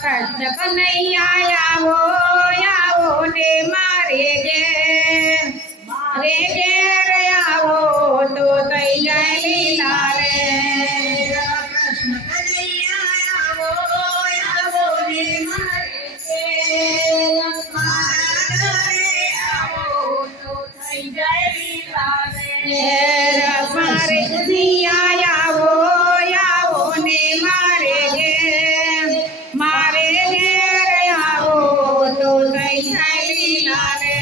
કૃષ્ણ કનૈયા આવો ને મારે ઘેર આવો તો થઈ જાય લીલા રે કૃષ્ણ કનૈયા આવો ને મારે ઘેર આવો તો થઈ જાય લીલા રે મારે આવો ને મારે ઘેર આવો તો થઈ જાય લીલા રે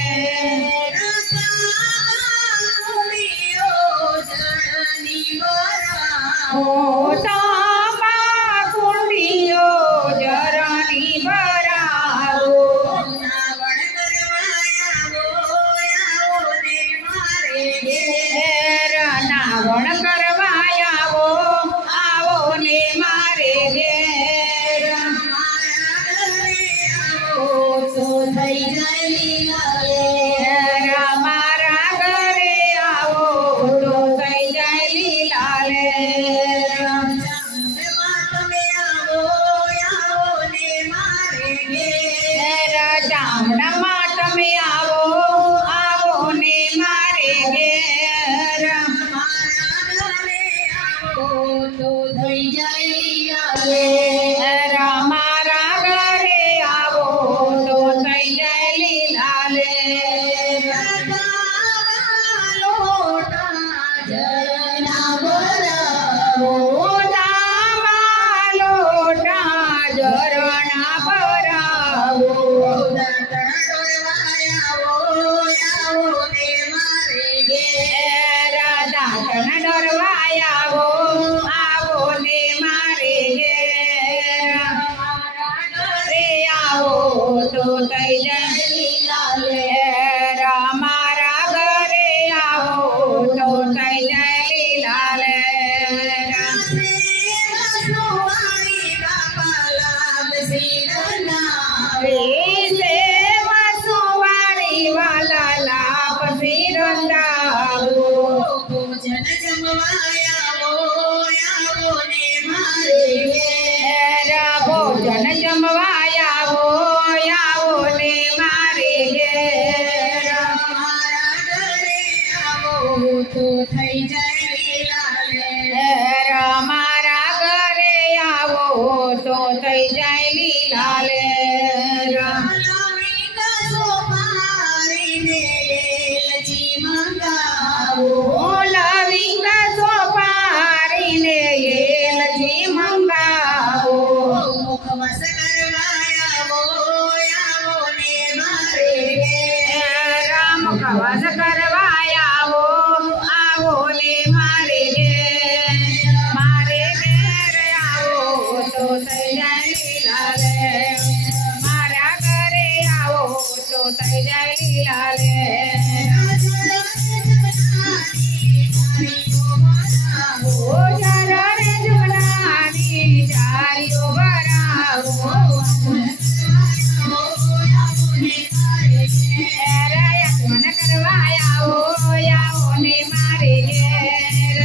તાંબા કુંડીઓ જરની ભરાવો નાવણ કરવા આવો ને મારે ઘેર તો થઈ જાય મારા ઘરે આવો તો થઈ જાય લીલા રે ચામડામાં તમે આવો ને મારે ઘેર તો થઈ જાય મારા ઘરે આવો તો થઈ જાય લીલા રે આવો ને મારે ઘેર આવો તો થઈ જાય મારા ઘરે આવો તો થઈ જાય લીલા રે વસુવારી વાલા લાભ સિરંદાવો ભોજન જમવાય આવો ને મારે ઘેર તો થઈ જાય મારા ઘરે આવો તો થઈ જાય લીલા રે લવિંગ સોપારીને એલચી મંગાવો મુખવાસ કરવા આવો ને મારે ઘેર આવો તો થઈ જાય લીલા રે મારા ઘરે આવો તો થઈ જાય લીલા રે જારીઓ ભરાવો આવો ને મારે ઘેર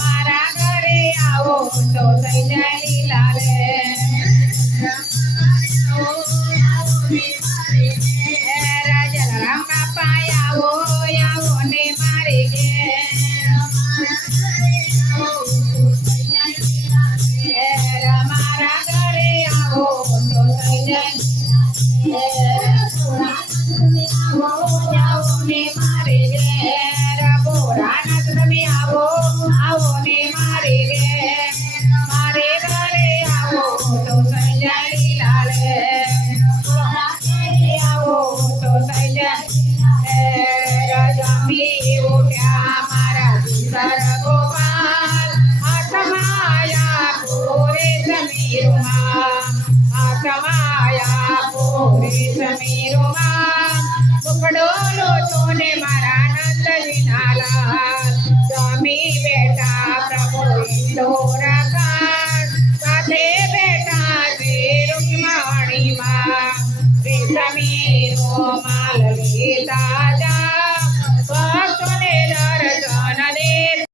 મારા ઘરે આવો તો થઈ જાય લીલા રે જલારામ બાપા આવો ને મારે ઘેર મારા ઘરે આવો તો થઈ જાય ને મારે ઘેર ભોળાનાથ તમે આવો ને મારે ઘેર મારે ઘરે આવો તો થઈ જાય લીલા રે આવો તો થઈ જાય જમી ઉઠ્યા મારા સુંદર ગોપાલ હાથમાયા પૂરે સમીરમાં હાથમાયા પૂરે સમીરમાં ટુકડો લોચો ને મારા નંદજીના લાલ સ્વામી બેટા પ્રભુ ઇન્દોરા સાથે બેટા શ્રી રૂકમણીમાં રેશમી રૂમાલ લેતા જા